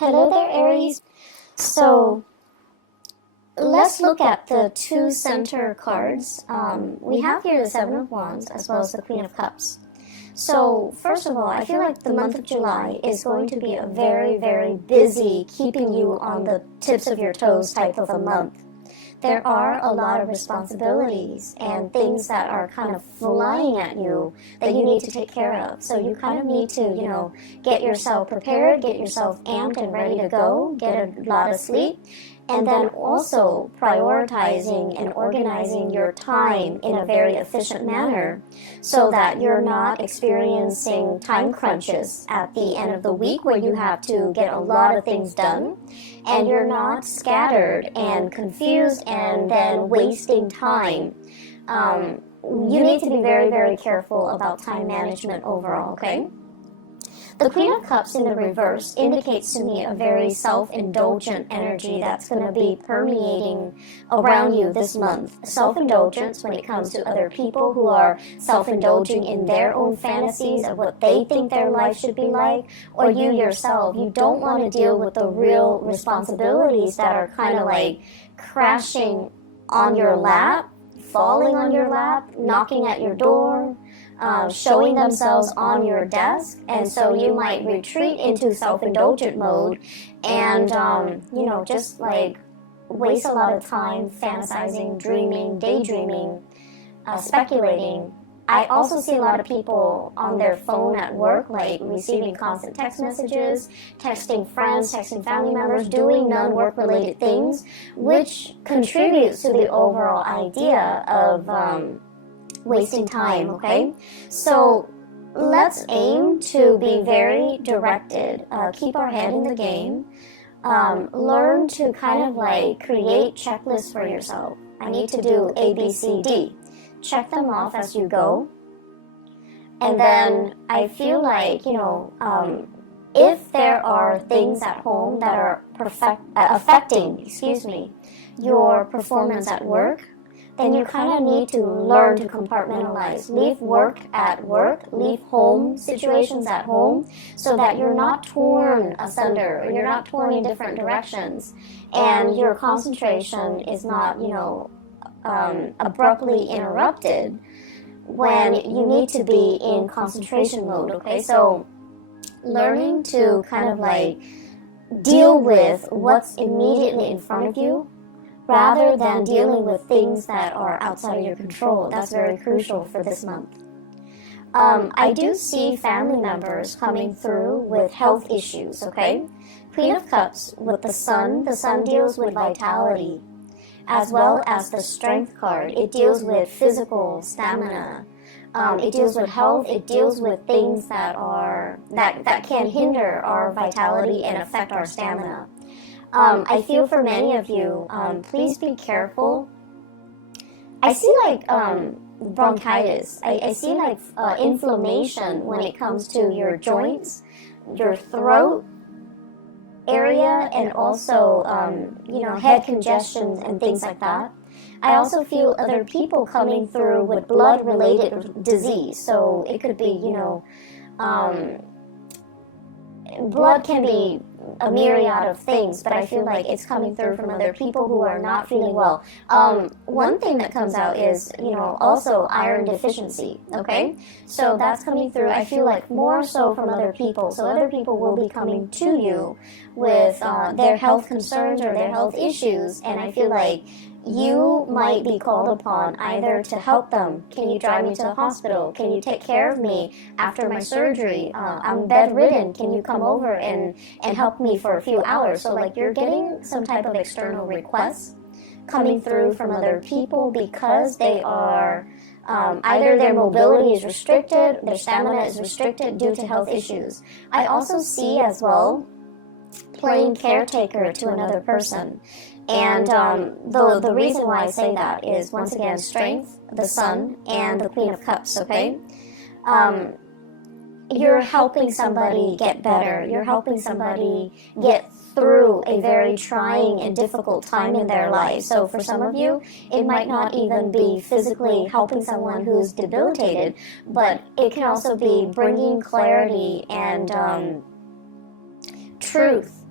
Hello there, Aries. So let's look at the two center cards. We have here the Seven of Wands as well as the Queen of Cups. So first of all, I feel like the month of July is going to be a very, very busy, keeping you on the tips of your toes type of a month. There are a lot of responsibilities and things that are kind of flying at you that you need to take care of. So you kind of need to, get yourself prepared, get yourself amped and ready to go, get a lot of sleep, and then also prioritizing and organizing your time in a very efficient manner so that you're not experiencing time crunches at the end of the week where you have to get a lot of things done and you're not scattered and confused and then wasting time. You need to be very, very careful about time management overall, okay? The Queen of Cups in the reverse indicates to me a very self-indulgent energy that's going to be permeating around you this month. Self-indulgence when it comes to other people who are self-indulging in their own fantasies of what they think their life should be like, or you yourself. You don't want to deal with the real responsibilities that are kind of like crashing on your lap, falling on your lap, knocking at your door, showing themselves on your desk, and so you might retreat into self-indulgent mode and, just like waste a lot of time fantasizing, dreaming, daydreaming, speculating. I also see a lot of people on their phone at work, like receiving constant text messages, texting friends, texting family members, doing non-work related things, which contributes to the overall idea of wasting time, okay? So let's aim to be very directed, keep our head in the game, learn to kind of like create checklists for yourself. I need to do A, B, C, D. Check them off as you go. And then I feel like, if there are things at home that are affecting your performance at work, then you kind of need to learn to compartmentalize. Leave work at work, leave home situations at home, so that you're not torn asunder, or you're not torn in different directions, and your concentration is not, abruptly interrupted when you need to be in concentration mode, okay? So learning to kind of like deal with what's immediately in front of you rather than dealing with things that are outside of your control. That's very crucial for this month. I do see family members coming through with health issues, okay? Queen of Cups with the Sun deals with vitality, as well as the Strength card. It deals with physical stamina. It deals with health. It deals with things that can hinder our vitality and affect our stamina. I feel for many of you, please be careful. I see like bronchitis. I see like inflammation when it comes to your joints, your throat area, and also, head congestion and things like that. I also feel other people coming through with blood-related disease. So it could be, blood can be a myriad of things, but I feel like it's coming through from other people who are not feeling well. One thing that comes out is, also iron deficiency, okay? So that's coming through, I feel like, more so from other people. So other people will be coming to you with their health concerns or their health issues, and I feel like you might be called upon either to help them. Can you drive me to the hospital? Can you take care of me after my surgery? I'm bedridden. Can you come over and help me for a few hours? So like you're getting some type of external requests coming through from other people because they are either their mobility is restricted, their stamina is restricted due to health issues. I also see as well playing caretaker to another person. And the reason why I say that is, once again, Strength, the Sun, and the Queen of Cups, okay? You're helping somebody get better. You're helping somebody get through a very trying and difficult time in their life. So for some of you, it might not even be physically helping someone who's debilitated, but it can also be bringing clarity and truth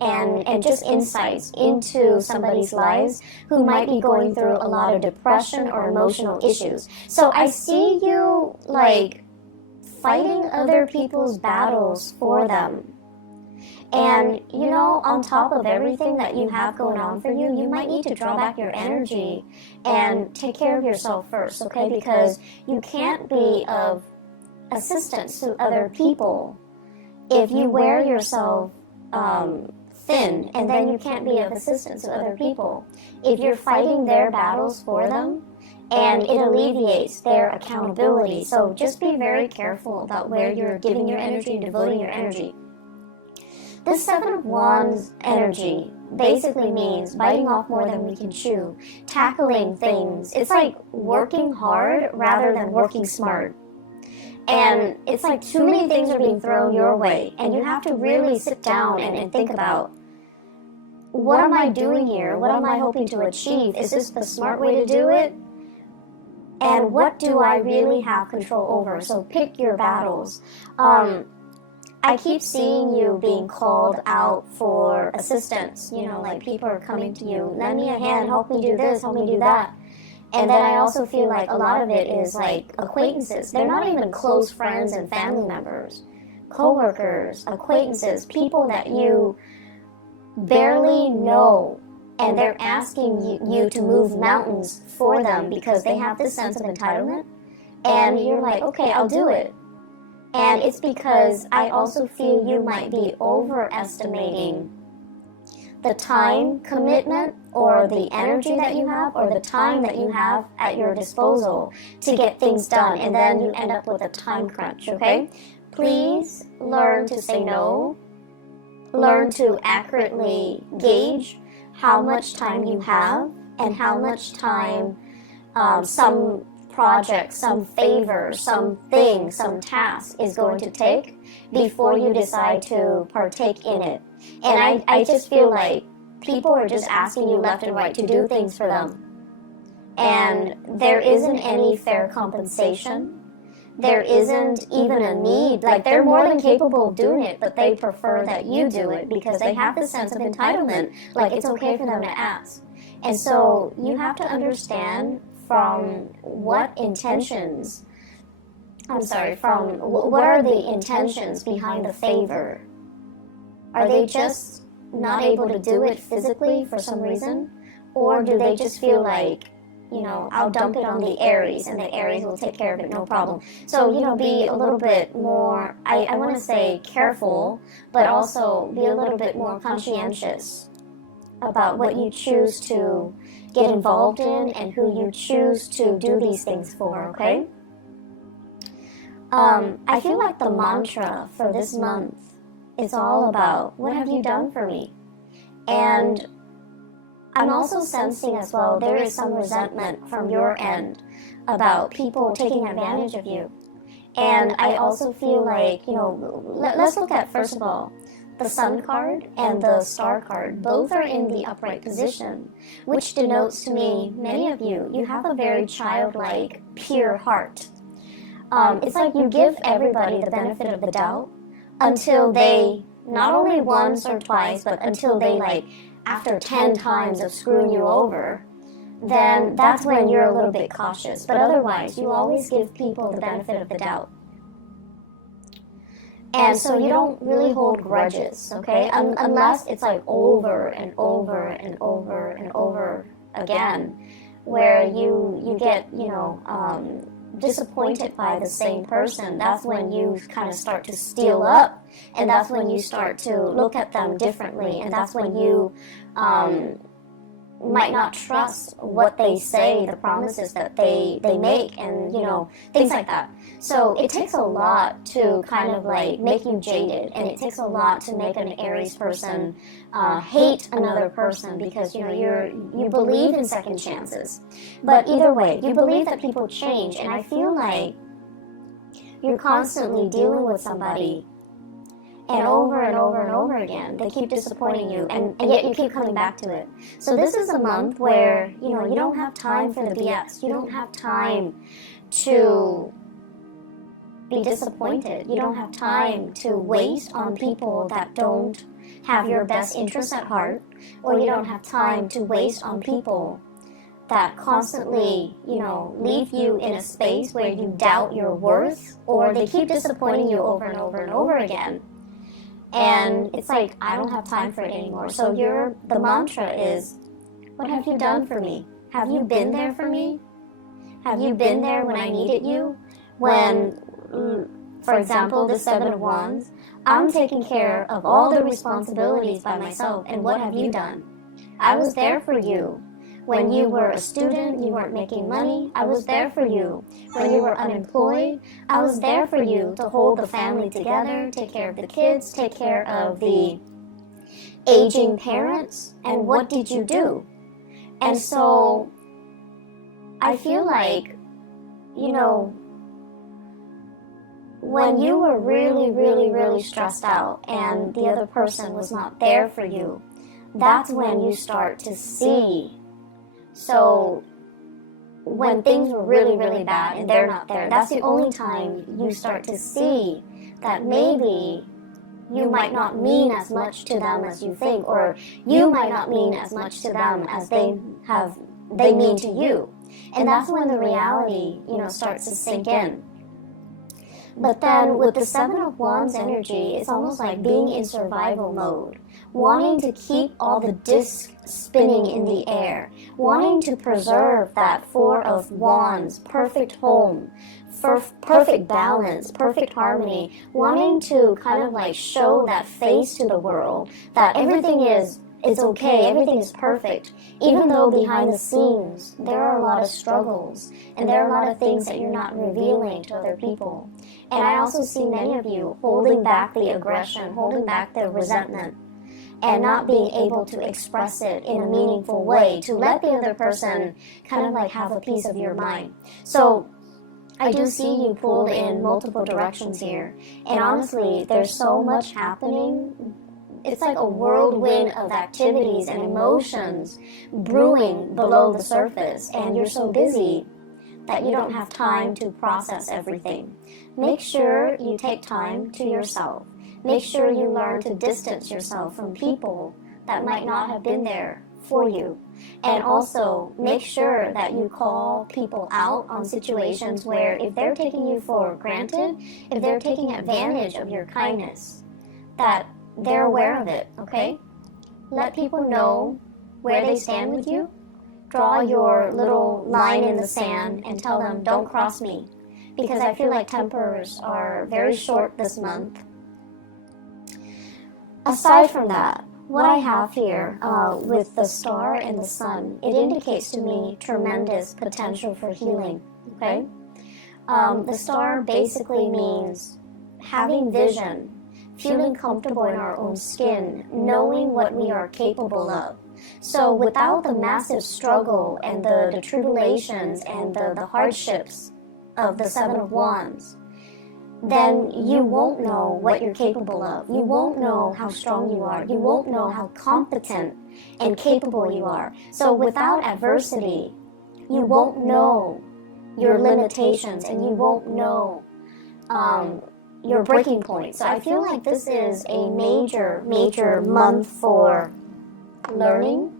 and just insights into somebody's lives who might be going through a lot of depression or emotional issues. So I see you like fighting other people's battles for them. And, you know, on top of everything that you have going on for you, you might need to draw back your energy and take care of yourself first, okay? Because you can't be of assistance to other people if you wear yourself thin, and then you can't be of assistance to other people. If you're fighting their battles for them, and it alleviates their accountability. So just be very careful about where you're giving your energy and devoting your energy. This Seven of Wands energy basically means biting off more than we can chew, tackling things. It's like working hard rather than working smart. And it's like too many things are being thrown your way, and you have to really sit down and think about, what am I doing here? What am I hoping to achieve? Is this the smart way to do it? And what do I really have control over? So pick your battles. I keep seeing you being called out for assistance. You know, like people are coming to you, lend me a hand, help me do this, help me do that. And then I also feel like a lot of it is like acquaintances. They're not even close friends and family members. Co-workers, acquaintances, people that you barely know. And they're asking you to move mountains for them because they have this sense of entitlement. And you're like, okay, I'll do it. And it's because I also feel you might be overestimating the time commitment or the energy that you have or the time that you have at your disposal to get things done. And then you end up with a time crunch, okay? Please learn to say no. Learn to accurately gauge how much time you have and how much time some project, some favor, something, some task is going to take before you decide to partake in it. And I just feel like people are just asking you left and right to do things for them. And there isn't any fair compensation. There isn't even a need. Like, they're more than capable of doing it, but they prefer that you do it because they have this sense of entitlement. Like, it's okay for them to ask. And so you have to understand from what are the intentions behind the favor? Are they just not able to do it physically for some reason? Or do they just feel like, you know, I'll dump it on the Aries and the Aries will take care of it, no problem. So, you know, be a little bit more, I want to say careful, but also be a little bit more conscientious about what you choose to get involved in and who you choose to do these things for, okay? I feel like the mantra for this month is all about, what have you done for me? And I'm also sensing as well, there is some resentment from your end about people taking advantage of you. And I also feel like, you know, let's look at, first of all, the Sun card and the Star card. Both are in the upright position, which denotes to me, many of you, you have a very childlike, pure heart. It's like you give everybody the benefit of the doubt until they, not only once or twice, but until they, like, after 10 times of screwing you over, then that's when you're a little bit cautious. But otherwise, you always give people the benefit of the doubt. And so you don't really hold grudges, okay? Unless it's like over and over and over and over again, where you get, you know, disappointed by the same person. That's when you kind of start to steal up, and that's when you start to look at them differently, and that's when you might not trust what they say, the promises that they make, and, you know, things like that. So it takes a lot to kind of like make you jaded, and it takes a lot to make an Aries person hate another person, because, you know, you believe in second chances. But either way, you believe that people change, and I feel like you're constantly dealing with somebody, and over and over and over again, they keep disappointing you, and yet you keep coming back to it. So this is a month where, you know, you don't have time for the BS. You don't have time to be disappointed. You don't have time to waste on people that don't have your best interests at heart, or you don't have time to waste on people that constantly, leave you in a space where you doubt your worth, or they keep disappointing you over and over and over again. And it's like, I don't have time for it anymore. So the mantra is, what have you done for me? Have you been there for me? Have you been there when I needed you? When, for example, the Seven of Wands, I'm taking care of all the responsibilities by myself, and what have you done? I was there for you. When you were a student, you weren't making money, I was there for you. When you were unemployed, I was there for you to hold the family together, take care of the kids, take care of the aging parents, and what did you do? And so, I feel like, when you were really, really, really stressed out and the other person was not there for you, that's when you start to see. So when things were really, really bad and they're not there, that's the only time you start to see that maybe you might not mean as much to them as you think, or you might not mean as much to them as they mean to you. And that's when the reality, starts to sink in. But then with the Seven of Wands energy, it's almost like being in survival mode, wanting to keep all the discs spinning in the air, wanting to preserve that Four of Wands, perfect home, perfect balance, perfect harmony, wanting to kind of like show that face to the world, that everything is okay, everything is perfect, even though behind the scenes there are a lot of struggles and there are a lot of things that you're not revealing to other people. And I also see many of you holding back the aggression, holding back the resentment, and not being able to express it in a meaningful way to let the other person kind of like have a piece of your mind. So I do see you pulled in multiple directions here, and honestly, there's so much happening. It's like a whirlwind of activities and emotions brewing below the surface, and you're so busy that you don't have time to process everything. Make sure you take time to yourself. Make sure you learn to distance yourself from people that might not have been there for you. And also, make sure that you call people out on situations where if they're taking you for granted, if they're taking advantage of your kindness, that they're aware of it, okay? Let people know where they stand with you. Draw your little line in the sand and tell them, don't cross me. Because I feel like tempers are very short this month. Aside from that, what I have here with the star and the sun, it indicates to me tremendous potential for healing, okay? The star basically means having vision, feeling comfortable in our own skin, knowing what we are capable of. So without the massive struggle and the tribulations and the hardships of the Seven of Wands, then you won't know what you're capable of. You won't know how strong you are. You won't know how competent and capable you are. So without adversity, you won't know your limitations and you won't know your breaking point. So I feel like this is a major month for learning,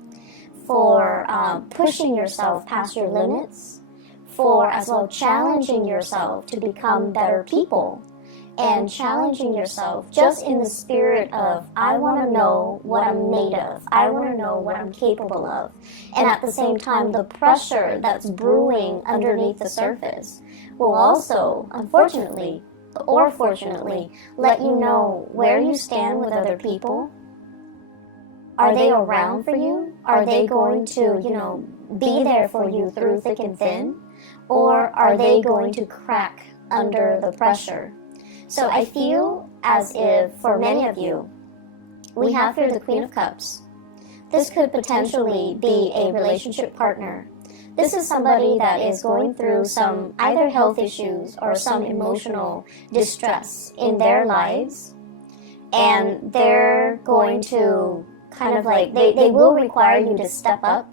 for pushing yourself past your limits, for as well challenging yourself to become better people, and challenging yourself just in the spirit of, I want to know what I'm made of, I want to know what I'm capable of. And at the same time, the pressure that's brewing underneath the surface will also, unfortunately, or fortunately, let you know where you stand with other people. Are they around for you? Are they going to, be there for you through thick and thin? Or are they going to crack under the pressure? So I feel as if, for many of you, we have here the Queen of Cups. This could potentially be a relationship partner. This is somebody that is going through some either health issues or some emotional distress in their lives, and they're going to kind of like, they will require you to step up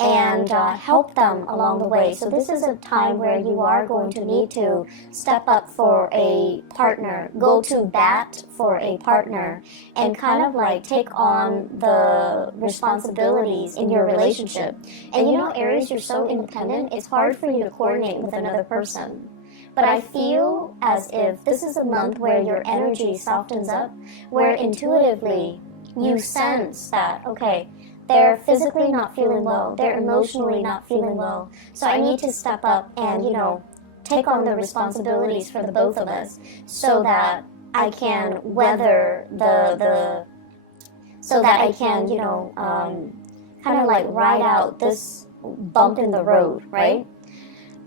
and help them along the way. So this is a time where you are going to need to step up for a partner, go to bat for a partner, and kind of like take on the responsibilities in your relationship. And you know, Aries, you're so independent, it's hard for you to coordinate with another person. But I feel as if this is a month where your energy softens up, where intuitively you sense that, okay, they're physically not feeling well, they're emotionally not feeling well, so I need to step up and, you know, take on the responsibilities for the both of us so that I can weather so that I can, you know, kind of like ride out this bump in the road, right?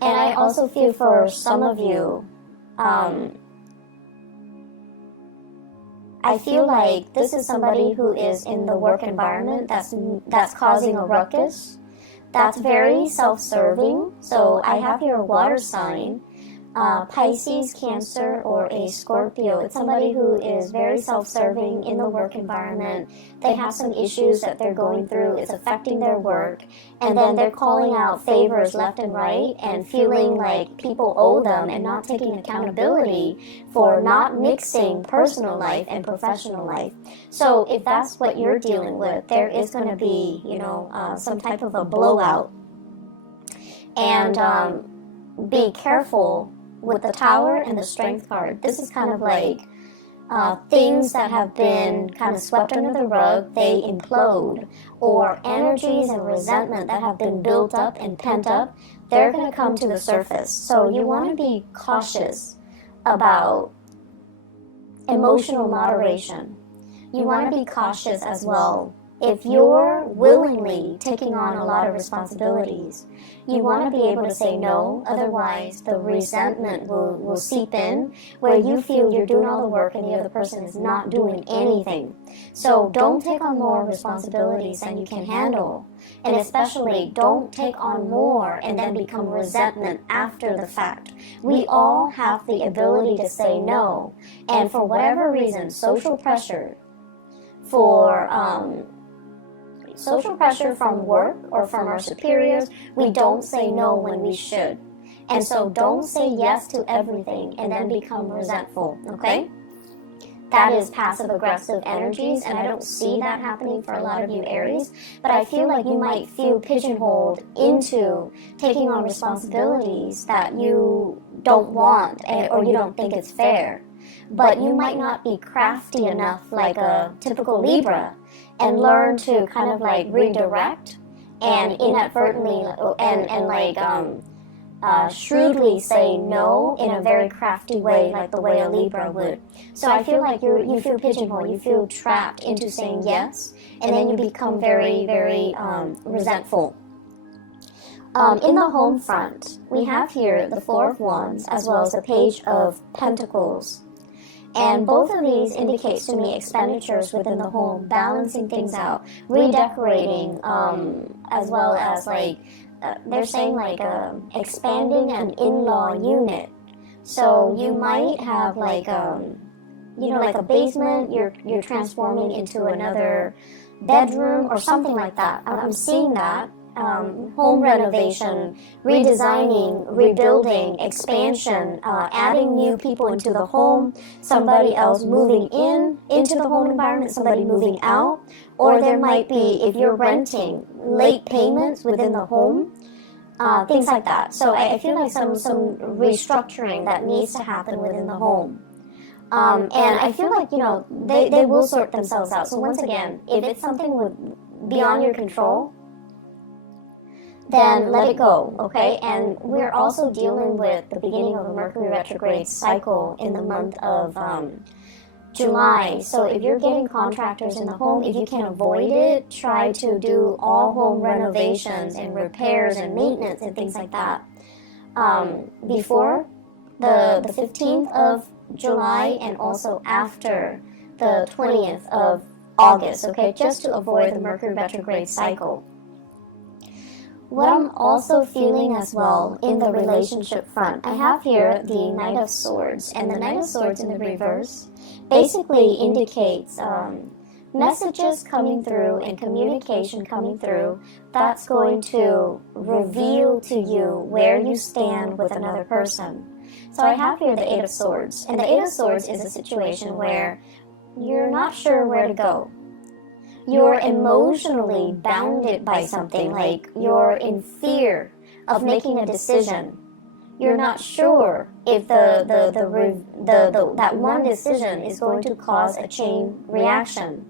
And I also feel for some of you, I feel like this is somebody who is in the work environment that's causing a ruckus, that's very self-serving. So I have here a water sign, Pisces, Cancer, or a Scorpio. It's somebody who is very self-serving in the work environment. They have some issues that they're going through. It's affecting their work. And then they're calling out favors left and right and feeling like people owe them and not taking accountability for not mixing personal life and professional life. So if that's what you're dealing with, there is going to be, you know, some type of a blowout. And be careful with the Tower and the Strength card. This is kind of like things that have been kind of swept under the rug, they implode, or energies and resentment that have been built up and pent up, they're going to come to the surface. So you want to be cautious about emotional moderation. You want to be cautious as well. If you're willingly taking on a lot of responsibilities, you want to be able to say no, otherwise the resentment will seep in where you feel you're doing all the work and the other person is not doing anything. So don't take on more responsibilities than you can handle. And especially don't take on more and then become resentment after the fact. We all have the ability to say no. And for whatever reason, social pressure from work or from our superiors, we don't say no when we should. And so don't say yes to everything and then become resentful, okay? That is passive-aggressive energies, and I don't see that happening for a lot of you Aries, but I feel like you might feel pigeonholed into taking on responsibilities that you don't want or you don't think it's fair. But you might not be crafty enough like a typical Libra and learn to kind of like redirect and inadvertently shrewdly say no in a very crafty way, like the way a Libra would. So I feel like you feel pigeonholed, you feel trapped into saying yes, and then you become very, very resentful. In the home front, we have here the Four of Wands as well as the Page of Pentacles. And both of these indicates to me expenditures within the home, balancing things out, redecorating, as well as like, they're saying like expanding an in-law unit. So you might have like, you know, like a basement, you're transforming into another bedroom or something like that. I'm seeing that. Home renovation, redesigning, rebuilding, expansion, adding new people into the home, somebody else moving into the home environment, somebody moving out, or there might be, if you're renting, late payments within the home, things like that. So I feel like some restructuring that needs to happen within the home. And I feel like, you know, they will sort themselves out. So once again, if it's something beyond your control, then let it go, okay? And we're also dealing with the beginning of a Mercury retrograde cycle in the month of July. So if you're getting contractors in the home, if you can avoid it, try to do all home renovations and repairs and maintenance and things like that before the 15th of July and also after the 20th of August, okay? Just to avoid the Mercury retrograde cycle. What I'm also feeling as well in the relationship front, I have here the Knight of Swords, and the Knight of Swords in the reverse basically indicates messages coming through and communication coming through that's going to reveal to you where you stand with another person. So I have here the Eight of Swords, and the Eight of Swords is a situation where you're not sure where to go. You're emotionally bounded by something, like you're in fear of making a decision. You're not sure if that one decision is going to cause a chain reaction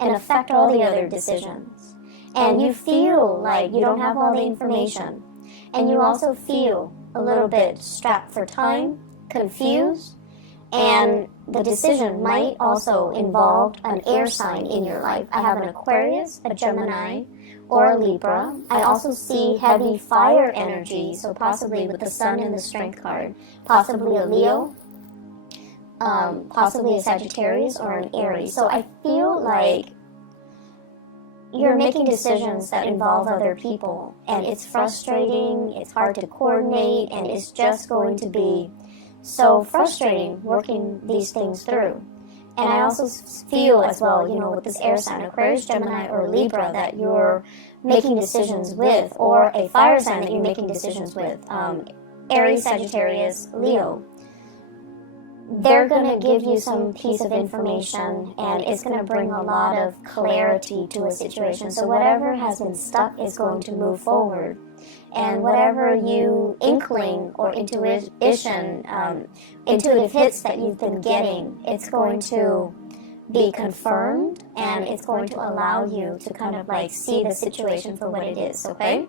and affect all the other decisions. And you feel like you don't have all the information. And you also feel a little bit strapped for time, confused, and the decision might also involve an air sign in your life. I have an Aquarius, a Gemini, or a Libra. I also see heavy fire energy, so possibly with the Sun in the Strength card, possibly a Leo, possibly a Sagittarius, or an Aries. So I feel like you're making decisions that involve other people, and it's frustrating, it's hard to coordinate, and it's just going to be so frustrating working these things through. And I also feel as well, with this air sign, Aquarius, Gemini, or Libra, that you're making decisions with, or a fire sign that you're making decisions with, Aries, Sagittarius, Leo. They're going to give you some piece of information, and it's going to bring a lot of clarity to a situation. So whatever has been stuck is going to move forward. And whatever you inkling or intuitive hits that you've been getting, it's going to be confirmed, and it's going to allow you to kind of like see the situation for what it is, okay?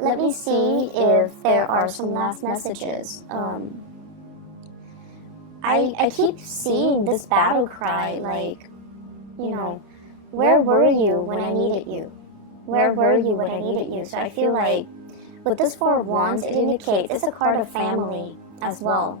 Let me see if there are some last messages. I keep seeing this battle cry, like, where were you when I needed you? Where were you when I needed you? So I feel like with this Four of Wands, it indicates it's a card of family as well.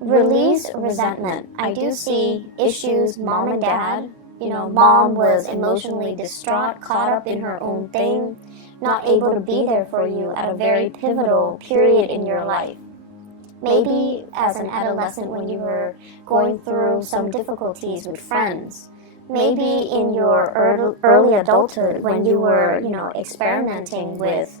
Release resentment. I do see issues, mom and dad. Mom was emotionally distraught, caught up in her own thing, not able to be there for you at a very pivotal period in your life. Maybe as an adolescent when you were going through some difficulties with friends. Maybe in your early adulthood when you were, experimenting with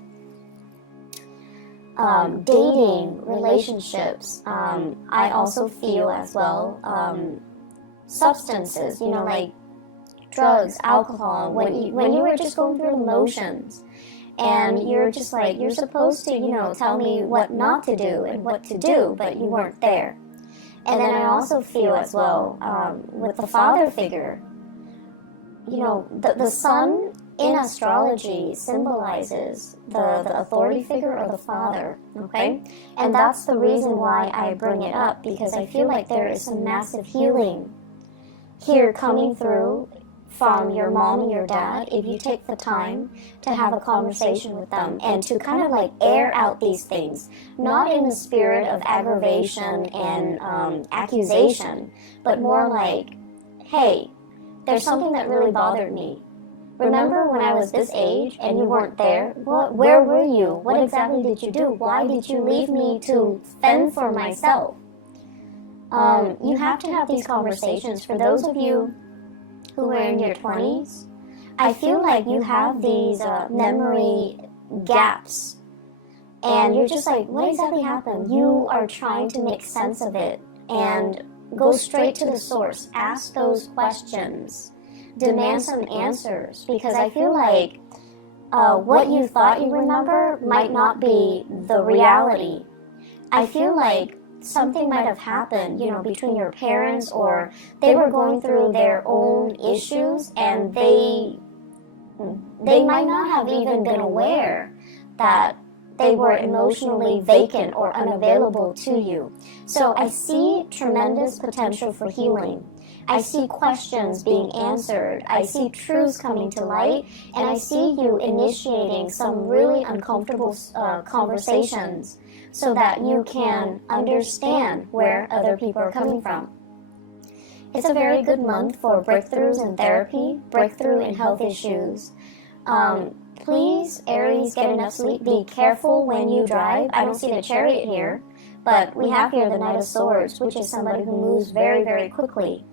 dating, relationships. I also feel as well substances, like drugs, alcohol, when you were just going through the motions. And you're just like, you're supposed to, tell me what not to do and what to do, but you weren't there. And then I also feel as well, with the father figure, the sun in astrology symbolizes the authority figure or the father, okay? And that's the reason why I bring it up, because I feel like there is some massive healing here coming through from your mom and your dad, if you take the time to have a conversation with them and to kind of like air out these things, not in the spirit of aggravation and accusation, but more like, hey, there's something that really bothered me. Remember when I was this age and you weren't there? Where were you? What exactly did you do? Why did you leave me to fend for myself? You have to have these conversations. For those of you who are in your 20s, I feel like you have these memory gaps, and you're just like, what exactly happened? You are trying to make sense of it and go straight to the source. Ask those questions. Demand some answers, because I feel like what you thought you remember might not be the reality. I feel like something might have happened, between your parents, or they were going through their own issues, and they might not have even been aware that they were emotionally vacant or unavailable to you. So I see tremendous potential for healing. I see questions being answered. I see truths coming to light, and I see you initiating some really uncomfortable conversations, so that you can understand where other people are coming from. It's a very good month for breakthroughs in therapy, breakthrough in health issues. Please, Aries, get enough sleep. Be careful when you drive. I don't see the Chariot here, but we have here the Knight of Swords, which is somebody who moves very, very quickly.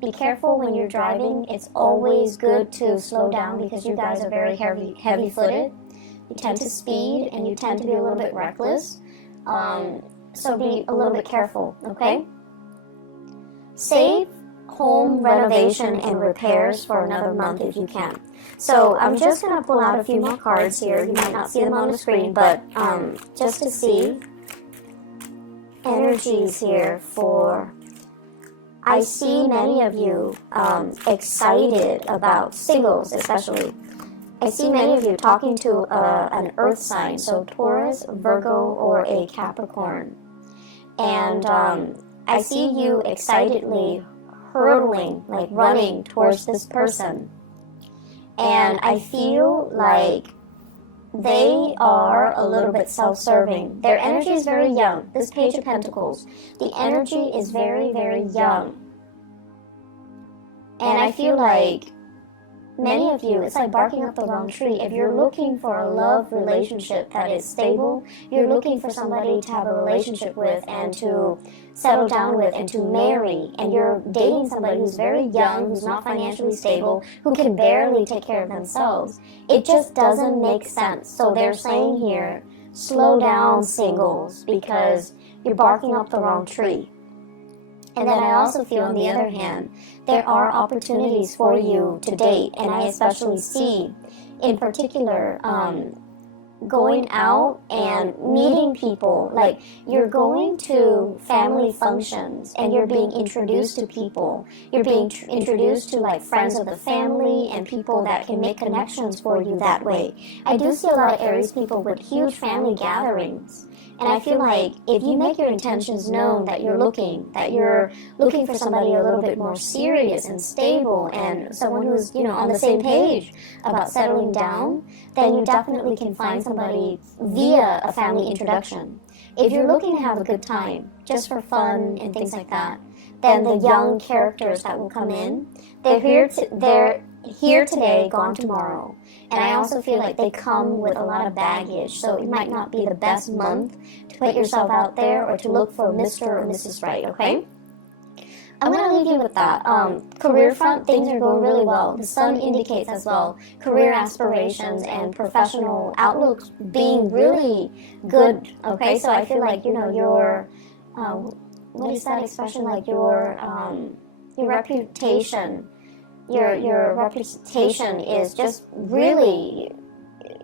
be careful when you're driving. It's always good to slow down because you guys are very heavy-footed. You tend to speed and you tend to be a little bit reckless. So be a little bit careful, okay? Save home renovation and repairs for another month if you can. So I'm just going to pull out a few more cards here. You might not see them on the screen, but just to see energies here for... I see many of you excited about singles, especially. I see many of you talking to an earth sign, so Taurus, Virgo, or a Capricorn. And I see you excitedly hurtling, like running towards this person. And I feel like they are a little bit self-serving. Their energy is very young. This Page of Pentacles, the energy is very, very young. And I feel like many of you, it's like barking up the wrong tree. If you're looking for a love relationship that is stable, you're looking for somebody to have a relationship with and to settle down with and to marry, and you're dating somebody who's very young, who's not financially stable, who can barely take care of themselves, it just doesn't make sense. So they're saying here, slow down, singles, because you're barking up the wrong tree. And then I also feel, on the other hand, there are opportunities for you to date, and I especially see, in particular, going out and meeting people. Like, you're going to family functions, and you're being introduced to people. You're being introduced to, like, friends of the family and people that can make connections for you that way. I do see a lot of Aries people with huge family gatherings. And I feel like if you make your intentions known that you're looking for somebody a little bit more serious and stable and someone who's, on the same page about settling down, then you definitely can find somebody via a family introduction. If you're looking to have a good time, just for fun and things like that, then the young characters that will come in, they're here today, gone tomorrow. And I also feel like they come with a lot of baggage, so it might not be the best month to put yourself out there or to look for Mr. or Mrs. Right, okay? I'm going to leave you with that. Career front, things are going really well. The sun indicates as well career aspirations and professional outlooks being really good, okay? So I feel like, your, what is that expression? Like your reputation. Your reputation is just really,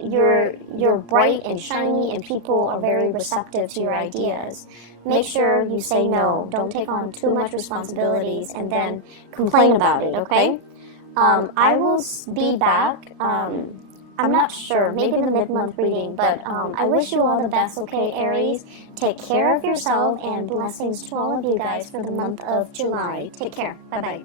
you're bright and shiny, and people are very receptive to your ideas. Make sure you say no. Don't take on too much responsibilities and then complain about it, okay? I will be back. I'm not sure, maybe the mid-month reading, but I wish you all the best, okay, Aries? Take care of yourself, and blessings to all of you guys for the month of July. Take care. Bye-bye.